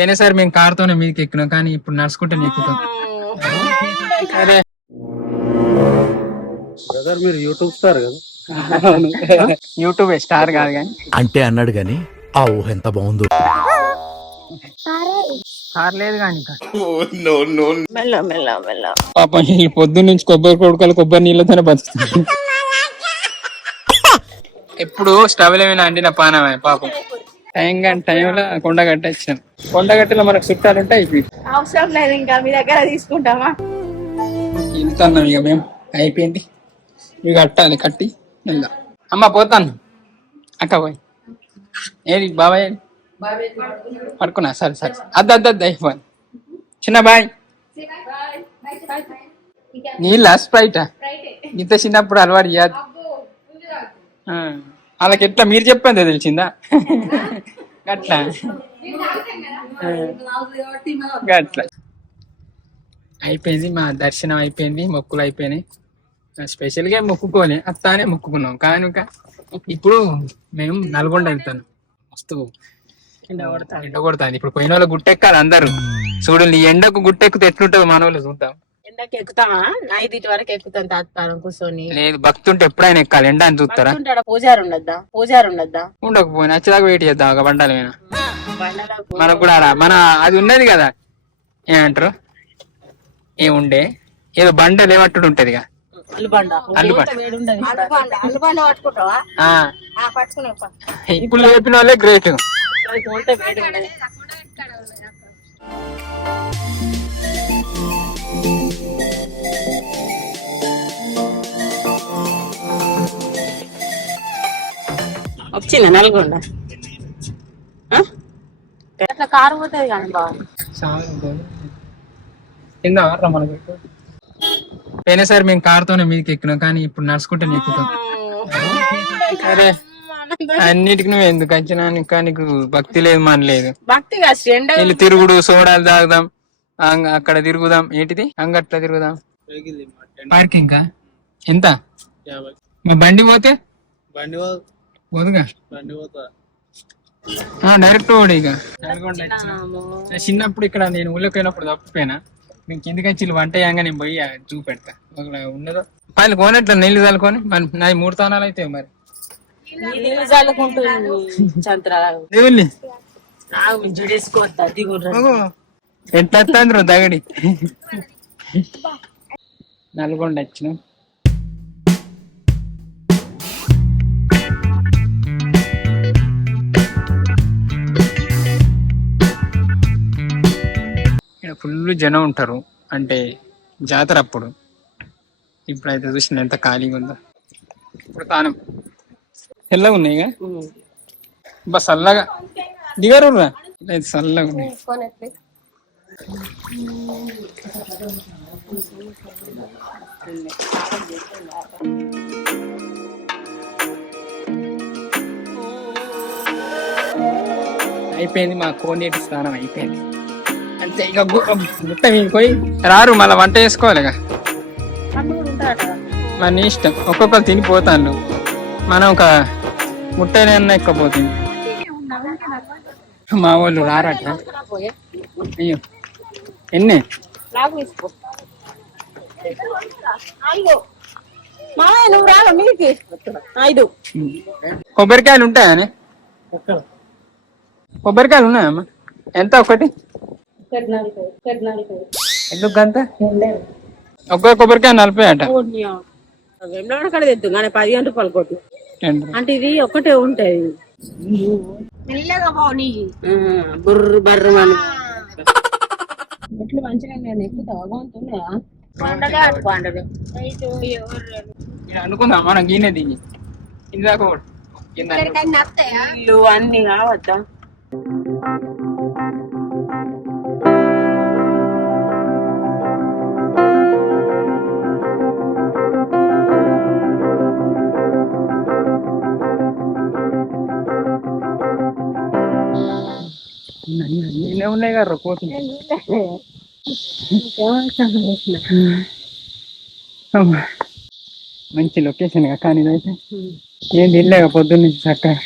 పోయినసారి మేము కార్తోనే మీదకి ఎక్కినాం, కానీ ఇప్పుడు నడుచుకుంటే ఎక్కుతాం. అరే బ్రదర్ మీరు యూట్యూబ్ స్టార్ కదా? యూట్యూబ్ స్టార్ కాదు కానీ అంటే అన్నాడు గాని ఆ ఊహ ఎంత బాగుందో. కార్ లేదు కానీ ఇంకా మెల్ల పాపం వీళ్ళు పొద్దున్న నుంచి కొబ్బరి కొడుకలు కొబ్బరి నీళ్ళతోనే బతుకుతుంది. ఎప్పుడు స్టవ్ ఏమైనా అండిన పానమే పాపం. టైంలో కొండగట్ట ఇచ్చాం. కొండగట్టలో మనకు చుట్టాలు ఉంటాయి. అవసరం లేదు, ఇంకా మీ దగ్గర తీసుకుంటామా? వెళ్తున్నాం ఇక మేము. అయిపోయింది ఇక కట్టాలి, కట్టి వెళ్దాం. అమ్మ పోతాను అక్క పోయి. ఏది బాబాయ్ పడుకున్నా? సరే సరే అద్దద్దు అయిపోయింది. చిన్న బాయ్. నీళ్ళ స్ప్రైటా? ఇంత చిన్నప్పుడు అలవాటు చేయదు. వాళ్ళకి ఎట్లా మీరు చెప్పండి తెలిసిందా? గట్లా గట్లా అయిపోయింది. మా దర్శనం అయిపోయింది, మొక్కులు అయిపోయినాయి. స్పెషల్ గా మొక్కుకోని అత్తానే మొక్కుకున్నాం. కానీ ఇప్పుడు మేము నల్గొండ వెళ్తాను. మస్తు ఎండ కొడతాను. ఇప్పుడు పోయిన వాళ్ళు గుట్టెక్కాలి అందరు. చూడు నీ ఎండకు గుట్టెక్కితే ఎట్లుంటుందో మన వాళ్ళు చూద్దాం. ఎండకి ఎక్కుతామా? 5 వరకు ఎక్కుతాం తాత్కాలం కూర్చొని. లేదు, భక్తుంటే ఎప్పుడైనా ఎక్కాలి. ఎండ అని చూస్తారా? పూజారు ఉండద్దా? ఉండకపోయినా వచ్చేదాకా వెయిట్ చేద్దాం. ఒక బండాల మీద మనకు కూడా మన అది ఉన్నది కదా, ఏమంటారు ఏముండే ఏదో బండలు ఏమట్టుడు ఉంటది కదా, ఇప్పుడు చెప్పిన వాళ్ళే గ్రేట్. వచ్చిందా నల్గొండ? అట్లా కారు పోతుంది కానీ బాగా మనకు. పోయినసారి మేము కార్తోనే మీదకి ఎక్కినాం, కానీ ఇప్పుడు నడుచుకుంటే ఎక్కుతాం. అరే అన్నిటికి నువ్వు ఎందుకు వచ్చినా? ఇంకా నీకు భక్తి లేదు, మన లేదు. భక్తి తిరుగుడు, సోడాలు తాగుదాం, అక్కడ తిరుగుదాం. ఏంటిది అంగట్లా తిరుగుదాం. పార్కింగ్ ఎంత? మా బండి పోతే పోదుగా, డైరెక్ట్ పోడు. ఇక చిన్నప్పుడు ఇక్కడ నేను ఊళ్ళోకి పోయినప్పుడు తప్పిపోయినా. నేను కిందికి వచ్చి వంట చేయంగా నేను పోయి చూపెడతా ఉన్నదో. పైన కోనట్లా నీళ్లు చల్లుకొని నాది 3 తానాలు అయితే మరి ఎట్లా వస్తాంద్రు దగడి. నల్గొండ వచ్చినాం. ఫుల్ జనం ఉంటారు, అంటే జాతర అప్పుడు. ఇప్పుడైతే చూసిన ఎంత ఖాళీగా ఉందో. ఇప్పుడు తానం తెల్లగా ఉన్నాయి, బస్ చల్లగా దిగారు లేదు, చల్లగా ఉన్నాయి. అయిపోయింది మా కోనేటి స్నానం అయిపోయింది. అంటే ఇక గుట్ట పోయి రారు, మళ్ళీ వంట చేసుకోవాలి. మన ఇష్టం, ఒక్కొక్కరు తినిపోతాను. మనం ఒక ముట్టైనా ఎక్కపోతుంది. మా వాళ్ళు రారట. అయ్యో ఎన్ని కొబ్బరికాయలు ఉంటాయని? కొబ్బరికాయలు ఉన్నాయమ్మా? ఎంత ఒకటి? ఎందుకు అంత? ఒక్క కొబ్బరికాయ 40 అట. తెద్దు కానీ 15 రూపాయలు కొట్టు. అంటే ఇది ఒకటే ఉంటాయి. బుర్రు బర్రు ఎట్లు మంచిగా ఎక్కుతావా? అనుకుందాం మనం గీనే దిగి ఇందాక ఇల్లు అన్ని కావద్దా? నేనే ఉన్నాయి కదా కోతులు. మంచి లొకేషన్ కానీ ఇదైతే ఏం తినలేక పొద్దున్న నుంచి చక్కగా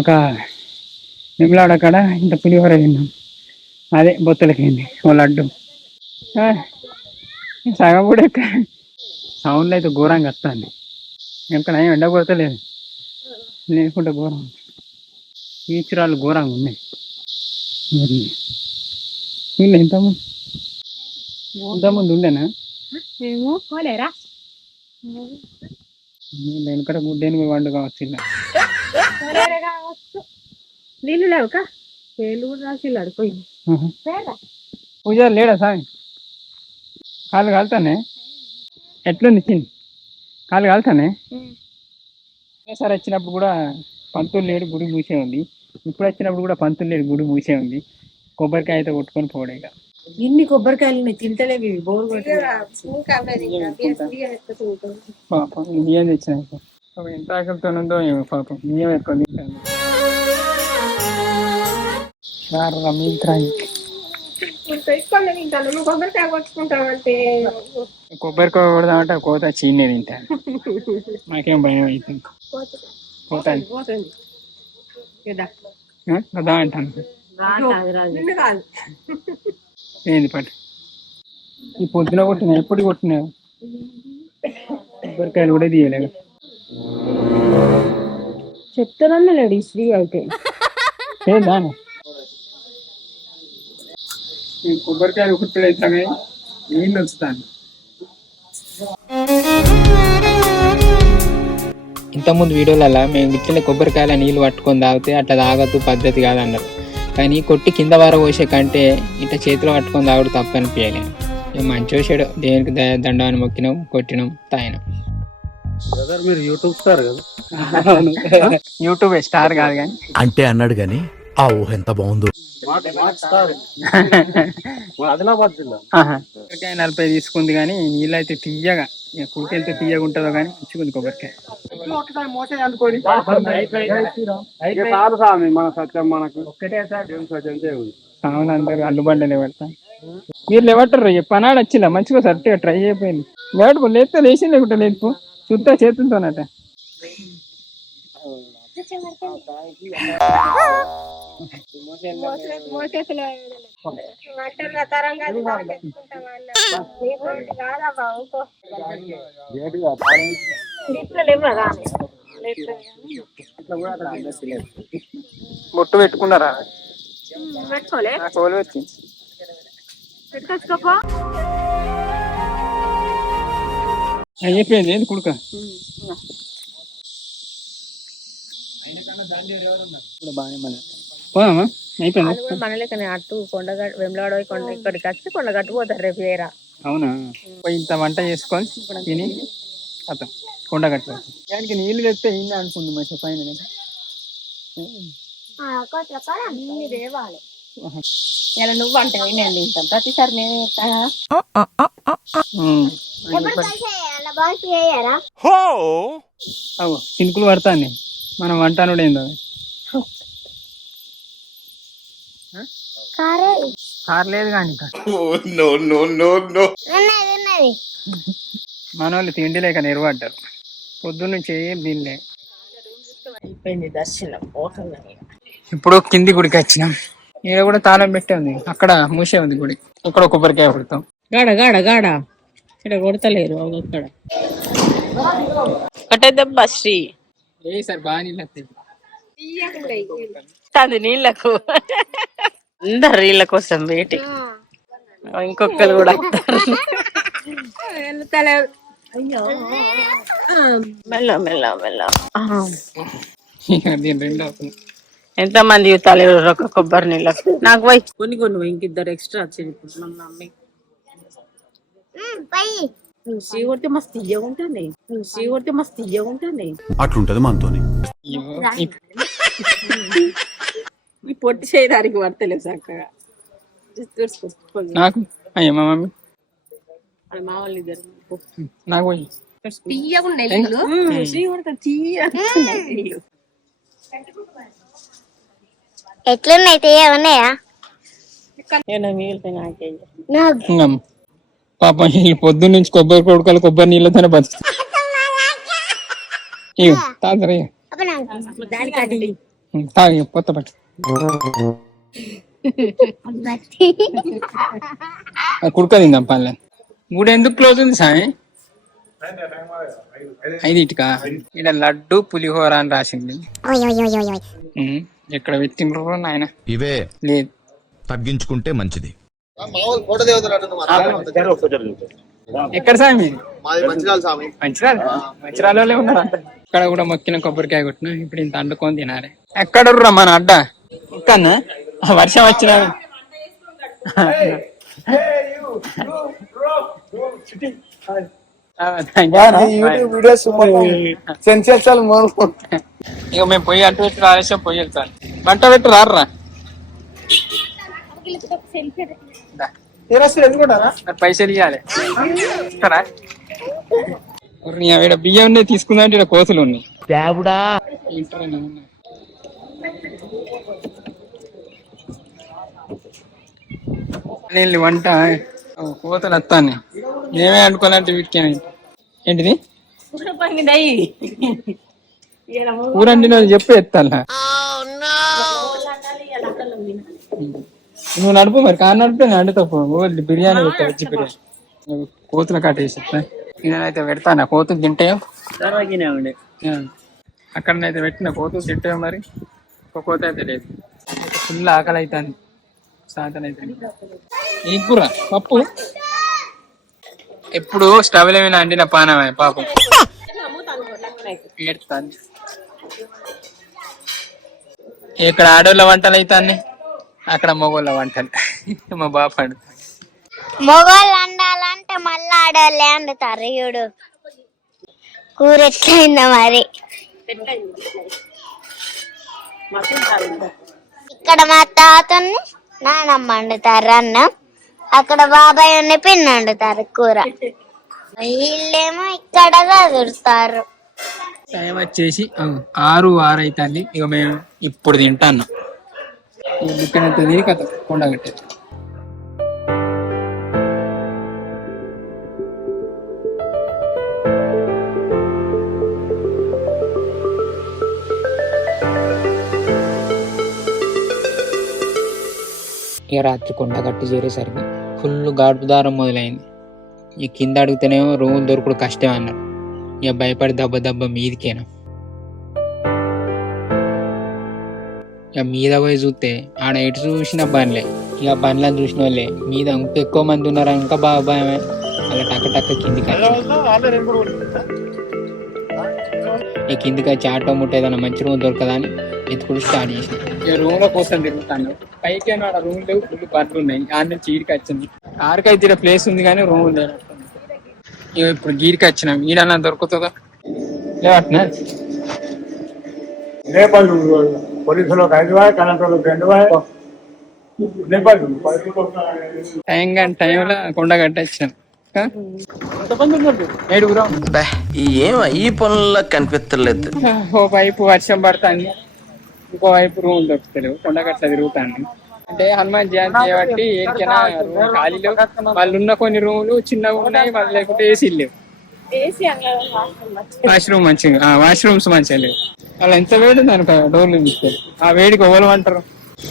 ఒక నిమ్మలాడ కాడ ఇంత పులిహోర తిన్నాం. అదే బొత్తులకైంది ఓ లడ్డు ఆ, సగం కూడా సౌండ్ అయితే ఘోరంగా వస్తుంది ఇంకా ఏం ఎండ కొడతలేదు లేకుంటే ఘోరం ఈచురాలు ఘోరంగా ఉన్నాయి మరి వీళ్ళు ఇంతకుముందు ఉండేనా మేము పోలేరా వీళ్ళు వెనకట గుడ్డేని వండు కావచ్చు ఇలా నీళ్ళు లేవుక పేర్లు కూడా రాసి అడిపోయింది పూజ లేడా సామి కాళ్ళు కాలుతానే ఎట్లుంది చిన్ని కాళ్ళు కాలుతానే ఒకసారి వచ్చినప్పుడు కూడా పంతులు లేడు గుడి మూసే ఉంది ఇప్పుడు వచ్చినప్పుడు కూడా పంతులు లేడు గుడి మూసే ఉంది కొబ్బరికాయ అయితే కొట్టుకొని పోవడేగా ఇన్ని కొబ్బరికాయలు తింటలేవి బోరు పాపం బియ్యం తెచ్చినాక పాపం ఎంత ఆకలితో ఉందో ఏమో పాపం బియ్యం ఎక్కువ తింటాను కొబ్బరికాయ కొట్టుకుంటామంటే కొబ్బరికాయ కొడదామంటే ఆ కోత చీనే తింటాను నాకేం భయం అవుతుంది పోతాను కదా అంటాను ఏంది పట్టు ఈ పొద్దున కొట్టినా ఎప్పుడు కొట్టినా కొబ్బరికాయలు కూడా తీయలేదు చెప్తానన్నా లేడు శ్రీ అయితే ఏందాను నేను కొబ్బరికాయలు కుట్టుడు అవుతానే నీళ్ళు వచ్చుతాను ఇంతకుముందు వీడియోలలో మేము ఇట్లనే కొబ్బరికాయల నీళ్ళు పట్టుకొని తాగితే అట్లా తాగద్దు పద్ధతి కాదన్నారు కానీ కొట్టి కింద వార పోసే కంటే ఇట్లా చేతిలో పట్టుకొని తాగుడు తప్పు అనిపించలేదు మంచి చెడు దేనికి దండాన్ని మొక్కినాం కొట్టినాం తాగినాం బ్రదర్ మీరు యూట్యూబ్ స్టార్ కదా యూట్యూబ్ స్టార్ కాదు కానీ అంటే అన్నాడు గాని ఆ ఊహ ఎంత బాగుందో. స్టార్ ఆదిలాబాద్ జిల్లా కొబ్బరికాయ 40 తీసుకుంది కానీ నీళ్ళు అయితే తీయగా కుడికి ఎంత తీయగా ఉంటుందో కానీ మంచిగుంది కొబ్బరికాయ ఒకసారి మోసే అనుకోని చాలు స్వామి మన సత్యం మనకు ఒక్కటే సార్ సత్యం దేవుడు సామాన్ అందరు అల్లుబండలే పెడతా మీరు లేవట్టారు పనాడు వచ్చిలా మంచిగా సరిగ్గా ట్రై అయిపోయింది లేవడుకో లేస్తే లేచి లేకుంటే లేదు చుట్టా చేతులతోనట బొట్టు పెట్టుకున్నారా కోలు వచ్చి అయిపోయింది ఏంది కుడుక బాగానే మన పోదామా అయిపోయింది మనలేకనే అటు కొండగట్టు వెంబలాడ కొండ ఇక్కడికి వచ్చి కొండగట్టు పోతారు రేపు వేరా అవునా పోయి ఇంత వంట చేసుకొని తిని అతను కొండగట్టు దానికి నీళ్ళు తెస్తే ఏంది అనుకుంది మంచిగా పైన ఇలా నువ్వు అంటే నేను తింటాను ప్రతిసారి నేను సింకులు పడతాను మనం వంటనుడు ఏందో కార్ లేదు కానీ మన వాళ్ళు తిండి లేక నెరవడ్డారు పొద్దున్నుంచి ఏం తినలే అయిపోయింది దర్శనం ఇప్పుడు కింది గుడికి వచ్చినాం ఈడ కూడా తాళం పెట్టే ఉంది అక్కడ మూసే ఉంది గుడి ఇక్కడ కొబ్బరికాయ కొడతాం గాడ గాడ గాడ ఇక్కడ కొడతలేరు అక్కడ ఒకటే దెబ్బ శ్రీ ఏ సార్ బాగా నీళ్ళు అది నీళ్ళకు అందరు నీళ్ళ కోసం వేటి ఇంకొకరు కూడా మెల్ల మెల్ల మెల్ల ఎంత మంది యువతాలు ఒక కొబ్బరి నీళ్ళకు నాకు పోయి కొన్ని కొన్ని ఇంకిద్దరు ఎక్స్ట్రా వచ్చేది మన అమ్మాయి రుచి కొడితే మస్తు తీయగా ఉంటుంది రుచి కొడితే మస్తు తీయగా ఉంటుంది అట్లుంటది మనతోని. ఈ పొట్టి చేయడానికి పడతలేదు చక్కగా నాకు అయ్యా మా మమ్మీ మా వాళ్ళు ఇద్దరు నాకు పోయి తీయగా ఉన్నాయి రుచి కొడితే తీయగా ఎట్లున్నాయి తీయవన్నాయా పాపం వీళ్ళు పొద్దున్న నుంచి కొబ్బరి కొడుకలు కొబ్బరి నీళ్ళతోనే బతుకు తాగుతారా తాగి పొత్త పట్టు కుడుక తిందాం పనులే. గుడి ఎందుకు క్లోజ్ ఉంది సామి? 5కా? ఇక్కడ లడ్డు పులిహోర అని రాసింది. ఎక్కడ పెట్టిండ్రు నాయన? ఇవే లేదు. తగ్గించుకుంటే మంచిది. ఎక్కడ సామి? మంచిరాలలో ఉన్నారు అంట. ఇక్కడ కూడా మొక్కిన కొబ్బరికాయ కొట్టిన. ఇప్పుడు ఇంత అండుకొని తినాలి. ఎక్కడ మన అడ్డ ఇక్కడనా? వర్షం వచ్చిన ఇక మేము పొయ్యి అటు పెట్టి రాలేసాం. పొయ్యి వెళ్తాను. వంట పెట్టి రారా. పైసలు ఇవ్వాలి ఇస్తారా? బియ్యం ఉన్నాయి తీసుకుందా అంటే ఇక్కడ కోతులు ఉన్నాయి. వంట కోతలు వస్తాను. మేమే అనుకోవాలంటే వీటికి ఏంటిది కూర చెప్పి ఎత్తాలా? నువ్వు నడుపు మరి. కారు నడిపే నడుతావు. బిర్యానీ పెట్టా. వెజ్ బిర్యానీ కోతులు కట్టేసి నేనైతే పెడతాను. కోతులు తింటాయో అక్కడనైతే పెట్టిన. కోతులు తింటాయో మరి. ఒక కోత అయితే లేదు. ఫుల్ ఆకలి అవుతాను. సాధనైతే ఏం కూర? పప్పు. ఎప్పుడు స్టవ్ ఏమైనా అండిన పానమే పాపం. ఏడుతాను. ఇక్కడ ఆడోళ్ళ వంటలు అవుతాన్ని, అక్కడ మగోళ్ళ వంటలు. మా బాప అండుతాను. మొగోళ్ళు వండాలంటే మళ్ళీ ఆడోళ్ళే వండుతారు. చూడు కూర ఎట్లయిందో మరి. ఇక్కడ మా తాతని నానమ్మ వండుతారు అన్నం. అక్కడ బాబాయ్ ఉన్న పిన్ని వండుతారు కూర. వీళ్ళేమో ఇక్కడ చదువుతారు. టైం వచ్చేసి 6 అవుతుంది. ఇక మేము ఇప్పుడు తింటాను. కథ కొండగట్టే. ఇక రాత్రి కొండగట్టు చేరేసరికి ఫుల్ గాడుపు దారం మొదలైంది. ఈ కింద అడిగితేనేమో రూములు దొరకడు కష్టం అన్నారు. ఇక భయపడి దెబ్బ మీదికేనా. ఇక మీద పోయి చూస్తే ఆడ ఎటు చూసిన బండ్లే. ఇక బండ్లను చూసిన వాళ్ళే మీద ఇంకా ఎక్కువ మంది ఉన్నారు. ఇంకా బాగా భయమే. అలా టక్క కిందికి ఇక కిందికి వచ్చి ఆటో ముట్ట ఏదైనా మంచి రూమ్ దొరకదా అని ఎత్తుకుడు స్టార్ట్ చేసిన. ఇక రూమ్ లో కోసం తిరుగుతాను. పైకి ఆడ రూమ్ లేవు. ఫుల్ బండ్లు ఉన్నాయి. ఆడ నుంచి ఈడికి వచ్చింది. ఆరికైతే ప్లేస్ ఉంది కానీ రూమ్ లేదు. ఇక ఇప్పుడు గీరికి వచ్చినాం. ఈడన్నా దొరుకుతుందా? లేవట్నా? టైంలో కొండగట్ట వచ్చినాం. ఈ పనుల్లో కనిపించలేదు. ఓ వైపు వర్షం పడుతుంది, ఇంకో వైపు రూమ్ దొరుకుతలేవు. కొండగట్ల తిరుగుతాను. అంటే హనుమాన్ జయంతి కాబట్టి ఏంటైనా రూమ్ ఖాళీలో వాళ్ళు ఉన్న కొన్ని రూములు చిన్నగా ఉన్నాయి. వాళ్ళు లేకుంటే ఏసీలు లేవు. వాష్రూమ్స్ మంచిగా లేవు. వాళ్ళు ఎంత వేడి దానికి డోర్లు తీస్తారు. ఆ వేడికి ఓవలు అంటారు.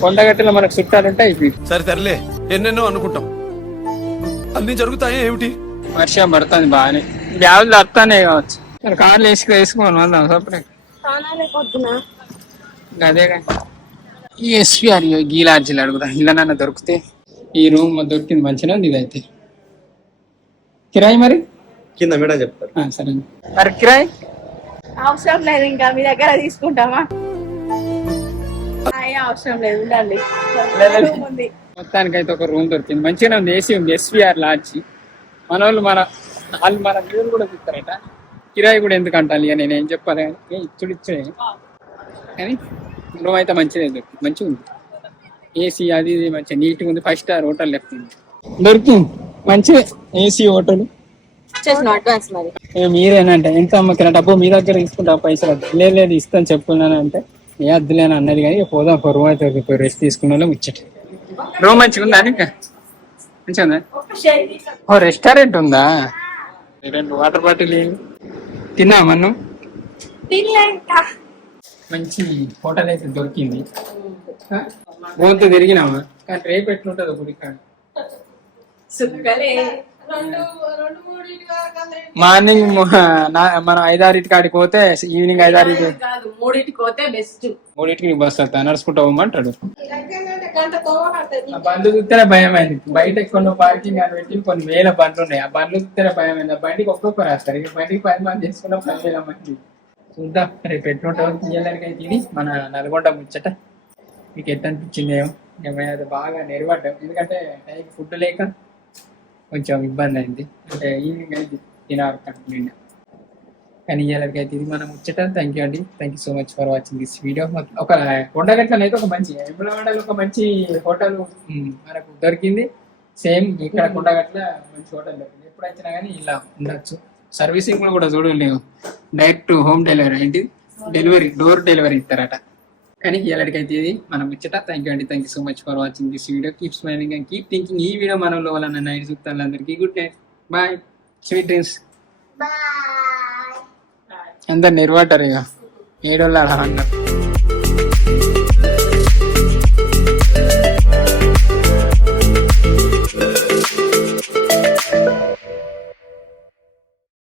కొండగట్టలో మనకు చుట్టాలుంటే అయిపోయింది. సరే తరలే, ఎన్నెన్నో అనుకుంటాం, అన్ని జరుగుతాయి ఏమిటి? వర్షం పడుతుంది బాగానే. బ్యాగులు తప్పుతానే కావచ్చు. కార్లు వేసుకోని వెళ్దాం సపరేట్. అదేగా ఈ ఎస్విఆర్ గీలార్జీలు అడుగుదా. ఇళ్ళనన్నా దొరికితే. ఈ రూమ్ దొరికింది మంచిగా ఉంది. ఇదైతే కిరాయి మరి కింద మేడం చెప్తారు. సరే మరి కిరాయి అవసరం లేదు. ఇంకా మీ దగ్గర తీసుకుంటామా? అవసరం లేదు, ఉండండి. మొత్తానికి అయితే ఒక రూమ్ దొరికింది. మంచిగానే ఉంది. ఏసీ ఉంది. SVR lodge. మన వాళ్ళు మన వీళ్ళు కూడా చూస్తారట. కిరాయి కూడా ఎందుకు అంటాను. ఇక నేనేం చెప్పాలి కానీ ఇచ్చుడే కానీ రూమ్ అయితే మంచిగా దొరికింది. మంచిగా ఉంది. ఏసీ అది ఇది మంచిగా నీట్గా ఉంది. 5 స్టార్ హోటల్ లెక్కింది దొరికింది. మంచిగా ఏసీ హోటల్. మీరేనంటే ఎంత అమ్మకినట్టు అబ్బో మీ దగ్గర తీసుకుంటా పైసలు లేదు ఇస్తాను చెప్పుకున్నాను అంటే ఏ అద్దులేని అన్నది. కానీ పోదాం రూమ్ అయితే రెస్ట్ తీసుకున్న ముచ్చట. రూమ్ మంచిగా ఉందా? ఇంకా మంచిగా ఉందా? ఓ రెస్టారెంట్ ఉందా? 2 వాటర్ బాటిల్ తిన్నా మనం. మంచి హోటల్ అయితే దొరికింది. గోంత తిరిగినామా, కానీ రేపు ఎట్లుంటుందో గుడి కాడ. మార్నింగ్ మనం 5-6 కాడికి పోతే ఈవినింగ్ 5-6 మూడింటికి పోతే బెస్ట్. 3కి బస్ వస్తా నడుచుకుంటా పోమంటాడు. ఆ బండ్లు చూస్తేనే భయం అయింది. బయట కొన్ని పార్కింగ్ అని పెట్టి కొన్ని వేల బండ్లు ఉన్నాయి. ఆ బండ్లు చూస్తేనే భయం అయింది. ఆ బండికి ఒక్కొక్కరు వస్తారు. ఈ బండికి 10 మంది చేసుకున్న 10,000 మంది. చూద్దాం రేపు ఎట్లుంటుందో. తీయడానికి అయితే ఇది మన నల్గొండ ముచ్చట. మీకు ఎట్లా అనిపించింది? ఏమైనా బాగా నెరవడ్డాం, ఎందుకంటే టైం ఫుడ్ లేక కొంచెం ఇబ్బంది అయింది. అంటే ఈవినింగ్ అయితే తినాలి కంటిన్యూ. కానీ ఇయ్యాలకి అయితే ఇది మనం ముచ్చట. థ్యాంక్ యూ అండి. Thank you so much for watching this video. ఒక కొండగట్ల అయితే ఒక మంచి ఎమ్లవాడలో ఒక మంచి హోటల్ మనకు దొరికింది. సేమ్ ఇక్కడ కొండగట్ల మంచి హోటల్ దొరికింది. ఎప్పుడు వచ్చినా కానీ ఇలా ఉండొచ్చు. సర్వీసింగ్ కూడా చూడలేవు, డైరెక్ట్ హోమ్ డెలివరీ, ఏంటి డెలివరీ, డోర్ డెలివరీ ఇస్తారట. కానీ ఇలాంటికి అయితే ఇది మనం ముచ్చట. థ్యాంక్ యూ అండి. Thank you so much for watching this video. Keep smiling and keep thinking. ఈ వీడియో మనలో వాళ్ళ నైట్ చూస్తాను. అందరికీ good night, bye, sweet dreams. అందరు నిర్వాటారు ఇక ఏడోళ్ళు అలా అన్నారు.